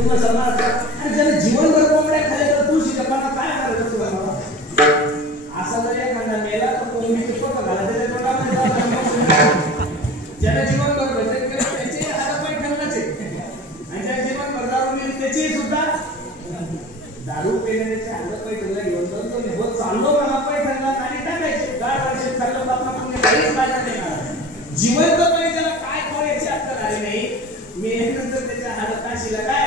तुम्हाला समाज आणि ज्याने जीवनभर कोंबड्या खाल्ल्या तर तुळशीच्या पानात काय करायचं तुम्हाला? असा जर एखादा मेला तर कोंबडीचे पोट घालायचे ज्याला जीवनभर भजन केलं त्याचे हातपाय ठेवण्याचे आणि ज्या जीवनभर दारू मिळेल त्याची सुद्धा दारू पेण्याचे हातपाय ठेवला घेऊन जाऊन तो निघत चाललो हातपाय ठेवला आणि टाकायचे गाड वर्षात चाललं बापा तुम्ही काहीच माझ्या देणार जिवंतपणे ज्याला काय करायचे अक्कल आले नाही मी नंतर त्याच्या हाताशीला काय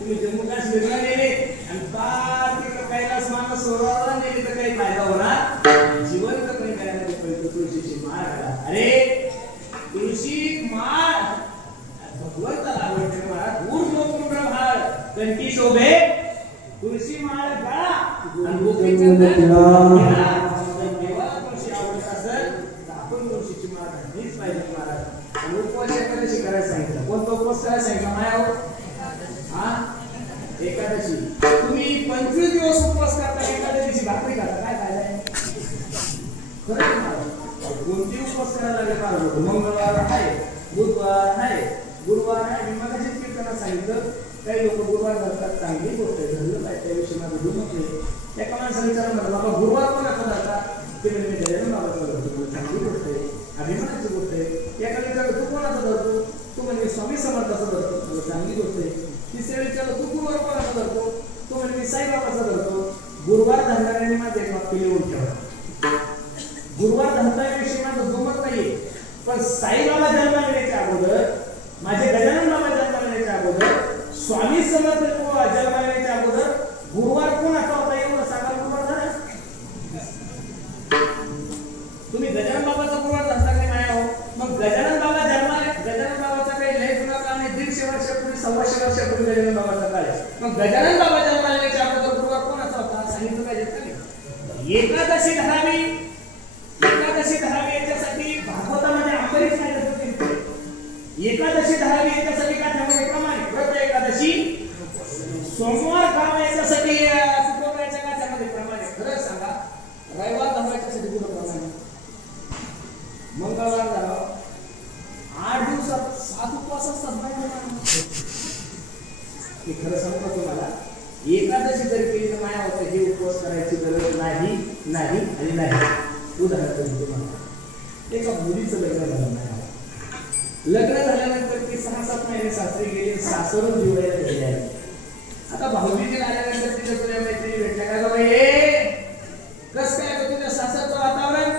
तुम्ही जम्मू काश्मीरला नेले आणि पार तिकडे कैलास मानस सरोवराला नेले तर काही फायदा होणार जिवंतपणे काय तुळशीची माळ घाला अरे तुळशी माळ भगवंताला आवडते महाराज दूर लोक भाळ कंठी शोभे तुळशी माळ गळा आणि गोपीचंदन देवाला तुळशी आवडत असेल तर आपण तुळशीची माळ घातलीच पाहिजे महाराज आणि उपवास एकादशी करायला सांगितलं कोणता उपवास करायला सांगितलं मायावर हा एकादशी तुम्ही 25 दिवस उपवास करता एकादशीची भाकरी खाता काय फायदा आहे खरं कोणती उपवास करायला लागले महाराज मंगळवार आहे बुधवार आहे गुरुवार आहे मी मगाशीच कीर्तनात सांगितलं काही लोक गुरुवार धरतात चांगली गोष्ट आहे धरलं पाहिजे त्याविषयी माझं दुमत नाही एका माणसाने विचारलं म्हटलं बाबा गुरुवार कोणाचा धरतात ते म्हणजे मी गजानन बाबाचा धरतो चांगली गोष्ट आहे अभिमानाची गोष्ट आहे एका विचारलं तू कोणाचा धरतो तू म्हणजे स्वामी समर्थाचा धरतो चांगली गोष्ट आहे तिसऱ्या विचारलं तू गुरुवार कोणाचा धरतो तो म्हणजे मी साईबाबाचा धरतो गुरुवार धरणाऱ्याने माझं एक वाक्य लिहून ठेवा गुरुवार धरण्याविषयी माझं दुमत नाहीये पण साईबाबा जन्माला येण्याच्या अगोदर माझे गजानन बाबा जन्माला येण्याच्या अगोदर स्वामी समर्थ जन्माला येण्याच्या अगोदर गुरुवार कोणाचा होता एवढं सांगा गुरुवार झाला तुम्ही गजानन बाबाचा गुरुवार धरता की नाही हो मग गजानन बाबा जन्माला गजानन बाबाचा काही लय जुना काळ नाही 150 वर्षापूर्वी 125 वर्षापूर्वी गजानन बाबाचा काळ आहे मग गजानन बाबा जन्माला येण्याच्या अगोदर गुरुवार कोणाचा होता सांगितलं पाहिजे का एकादशी धरावी याच्यासाठी भागवतामध्ये अंबरीश काय करतो एकादशी धरावी याच्यासाठी काय ठरवले प्रमाणे व्रत एकादशी सोमवार खावा याच्यासाठी शुक्रवारच्या काय त्यामध्ये प्रमाणे खरं सांगा रविवार धरायच्यासाठी कुठं प्रमाणे मंगळवार धरावा 8 दिवसात 7 उपवास असतात हे खरं सांगतो तुम्हाला एकादशी जर केली तर माया होतं हे उपवास करायची गरज नाही आणि नाही उदाहरण तुम्हाला एका मुलीचं लग्न झालं नाही लग्न झाल्यानंतर ती 6-7 महिने सासरी गेली सासरून दिवाळीला गेली आहे आता भाऊबीजेला आल्यानंतर तिच्या तुझ्या मैत्रिणी भेटल्या का बाई कस काय तुझ्या सासरचं वातावरण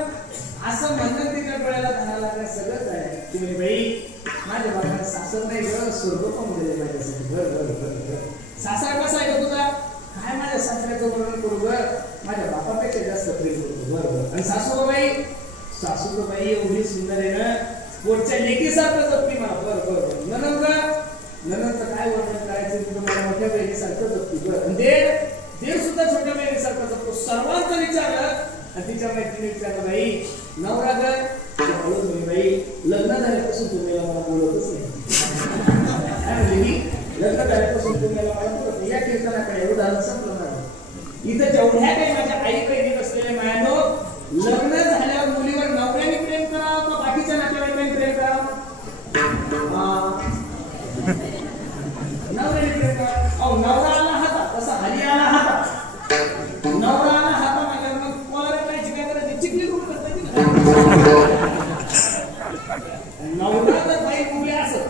असं म्हणून तिच्या डोळ्याला धारा लागल्या सगळंच आहे तुम्ही बाई माझ्या बाबाला सासर नाही घर स्वर्ग पण गेले माझ्यासाठी घर सासरा कसा आहे तुझा काय माझ्या सासऱ्याचं वर्णन करू बर माझ्या बापापेक्षा जास्त प्रेम करतो बरोबर आणि सासूबाई एवढी सुंदर आहे ना पोटच्या लेकीसारखं जपती मला बरोबर ननंदचं काय वर्णन करायचं तुझं मला मोठ्या बहिणीसारखं जपती बरं देव सुद्धा छोट्या बहिणीसारखं जपतो सर्वांचं विचारलं आणि तिच्या मैत्रिणी विचारलं बाई नवरा घर बाई लग्न झाल्यापासून तुम्ही मला बोलतच नाही लग्न झाल्यापासून तुम्ही मला बोलत नाही या कीर्तनाकडे उदाहरण संपलं नाही इथं जेवढ्या काही माझ्या आई बहिणी असलेल्या मायानो लग्न झाल्यावर मुलीवर नवऱ्याने प्रेम करावं का बाकीच्या नातेवाईकांनी प्रेम करावं नवऱ्याने प्रेम करावं नवरा आला हाता तसा हरी आला हाता नवरा आला हाता माझ्या मग कोणाला काय काय करायची चिखली करून करता नवरा तर बाई मुली असं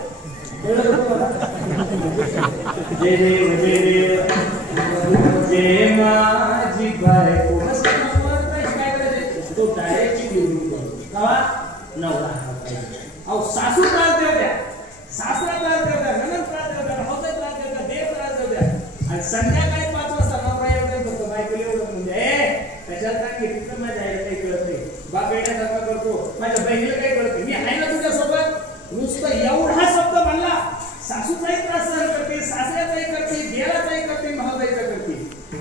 जय देव जय माझी बायको काय करायचे तो डायरेक्ट चिखली कवा नवरा अहो सासू त्रास देऊ द्या सासरा त्रास देऊ द्या ननंद त्रास देऊ द्या भाऊचा त्रास देऊ द्या देव त्रास देऊ द्या आणि संध्याकाळी 5 वाजता नवरा एवढं करतो बायको एवढं म्हणजे कशात काय घेतलं माझ्या आईला काही कळत नाही बाप येण्यासारखा करतो माझ्या बहिणीला काही कळत नाही मी आहे ना तुझ्यासोबत नुसतं एवढा शब्द म्हणला सासूचाही त्रास सहन करते सासऱ्याचाही करते देवाचाही करते भाऊजाईचा करते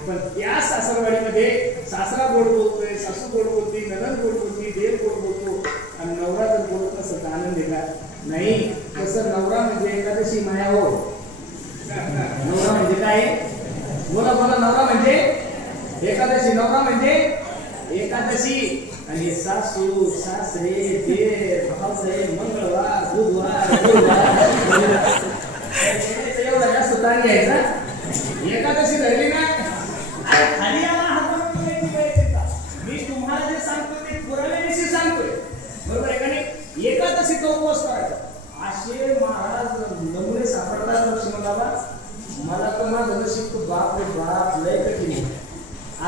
पण त्या सासरवाडीमध्ये सासरा गोड बोलतोय सासू गोड बोलते ननंद गोड बोलते देव गोड बोलतो आणि नवरा जर बोलत नसेल तर आनंद आहे का नाही तसं नवरा म्हणजे एकादशी माया हो नवरा म्हणजे काय बोला नवरा म्हणजे एकादशी नवरा म्हणजे एकादशी आणि सासू सासरे देव भाऊजाई मंगळवार बुधवार गुरुवार एवढा जास्त ताण घ्यायचा एकादशी धरली ना अरे खाली आला हातावर मी तुम्हाला जे सांगतो ते पुराव्याविषयी सांगतोय बरोबर आहे का नाही एकादशीचा उपवास करायचा असे महाराज नमुने सापडतात लक्ष्मणाला मला तर माझं नशीब बाप रे बाप लय कठीण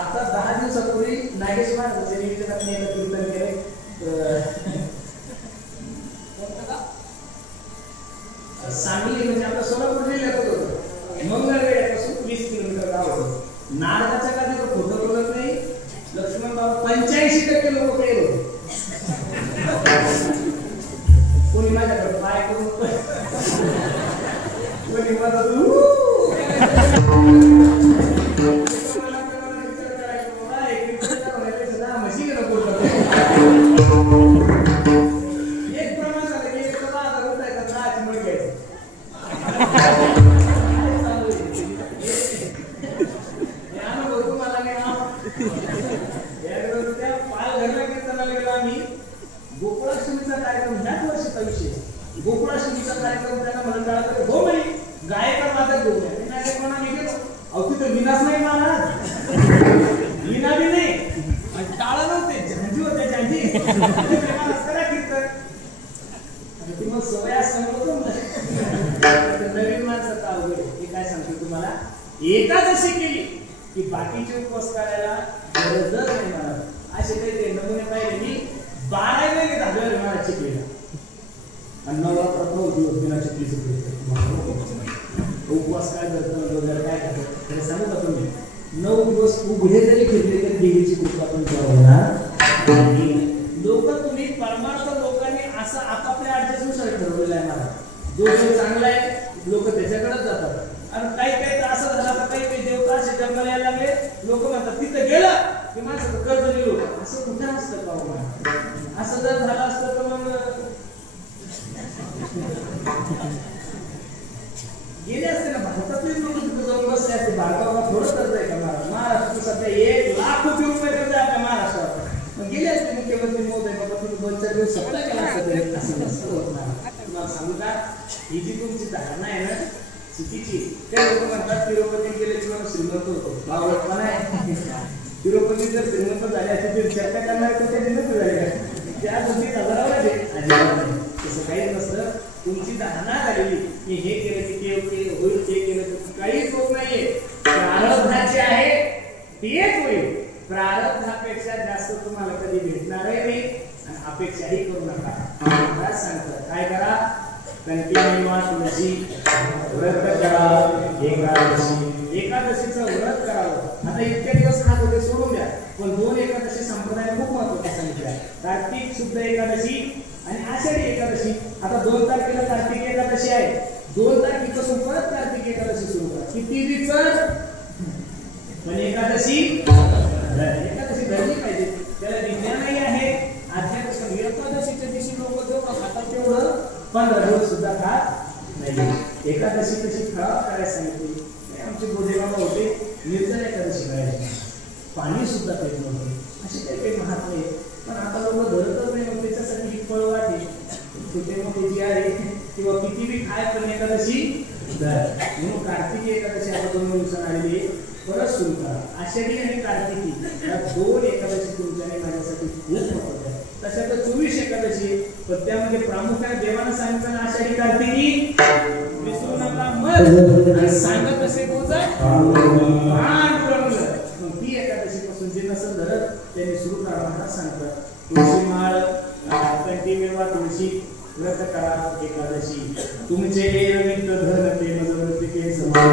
आता 10 दिवसापूर्वी नागेश महाराजांच्या निवेदनात मी कीर्तन केले सांगली म्हणजे आपल्या सोलापूर जिल्ह्यात होतं मंगळवेढ्यापासून 20 किलोमीटर गाव होतं नारदाच्या काधी तो खोटं बोलत नाही लक्ष्मण बाबा 85% लोक काही होते कोणी माझ्याकडे पाय करून कोणी मला गोकुळाष्टमीचा कार्यक्रम ह्याच वर्षीचा विषय गोकुळाष्टमीचा कार्यक्रम त्यांना म्हणून टाळा हो म्हणे गायकर वादक घेऊन या नायक म्हणा मी गेलो अहो तिथं विनाश नाही महाराज विना बी नाही आणि टाळा नव्हते झांजी होते झांजी करा कीर्तन ती मग सवय सांगतो नवीन माणसाचा अवघड हे काय सांगतो तुम्हाला एकादशी केली की बाकीचे उपवास करायला गरजच नाही महाराज असे काही ते नमुने पाहिले मी 12 वेळी झालं मला चिकलीला आणि नवरात्रात 9 दिवस बिना चिकलीचे उपवास काय करतो वगैरे काय करतो त्याला सांगू का तुम्ही 9 दिवस उघडे जरी फिरले तरी देवीची कृपा तुमच्यावर होणार लोक तुम्ही परमार्थ लोकांनी असं आपापल्या ऍडजस्टनुसार ठरवलेलं आहे मला जो चांगला आहे लोक त्याच्याकडेच जातात आणि काही काही असं झालं तर काही काही देवता असे जन्माला यायला लागले लोक म्हणतात तिथं गेलं की माझं कर्ज दिलो असं कुठं असतं का असं जर झालं असतं तर मग गेले असते ना भारतातले लोक तिथे जाऊन बसले असते भारताला थोडं कर्ज आहे का महाराष्ट्र सध्या 1 लाख कोटी रुपये कर्ज आहे आपल्या महाराष्ट्रात मग गेले असते मुख्यमंत्री महोदय बाबा तुम्ही 2-4 दिवस सप्ताह केला असता असं नसतं होत नाही तुम्हाला सांगू का ही जी तुमची धारणा आहे ना चुकीची ते लोक म्हणतात तिरुपती गेले की मला श्रीमंत होतो भावत पण आहे तिरुपती जर श्रीमंत झाले असते चर्चा करणार तर ते श्रीमंत झाले का त्या 20,000 आहे अजिबात नाही तसं काहीच नसतं तुमची धारणा झालेली की हे केलं की ते होईल ते केलं तर काहीच होत नाहीये प्रारब्धाचे आहे तेच होईल प्रारब्धापेक्षा जास्त तुम्हाला कधी भेटणारही नाही आणि अपेक्षाही करू नका काय सांगतात काय करा कंटिन्यू तुळशी व्रत करा एकादशीचं व्रत करावं आता इतके दिवस खात होते सोडून द्या पण 2 एकादशी संप्रदाय खूप महत्त्वाच्या सांगितल्या कार्तिक शुद्ध एकादशी आणि आषाढी एकादशी आता 2 तारखेला कार्तिक एकादशी आहे 2 तारखेपासून परत कार्तिक एकादशी सुरू करा किती दिवस पण एकादशी धरली पाहिजे त्याला विज्ञानही आहे आध्यात्मिक एकादशीच्या दिवशी लोक जेवढं खातात तेवढं 15 दिवस सुद्धा खात नाही एकादशी कशी खराब करायला सांगितली आमचे बोधेबाबा होते निर्जन एकादशी करायची पाणी सुद्धा पेत नव्हतं असे काही महात्मे पण आता लोक धरतच नाही मग त्याच्यासाठी ही फळ वाटे छोटे मोठे जी आहे किंवा किती बी खाय पण एकादशी म्हणून कार्तिकी एकादशी आता 2 दिवसांनी आलेली परत सुरू करा आषाढी आणि कार्तिकी या 2 एकादशी तुमच्या आणि माझ्यासाठी खूप महत्त्वाच्या आहे तशा तर 24 एकादशी पण त्यामध्ये प्रामुख्याने देवानं सांगितलं आषाढी कार्तिकी विसरू नका मग सांगत असे ती एकादशी पासून जे नसेल धरत त्यांनी सुरू करा सांगतात तुळशी माळ कंटिन्यू तुळशी व्रत करा एकादशी तुमचे निमित्त धन ते मजवृत्ती के समान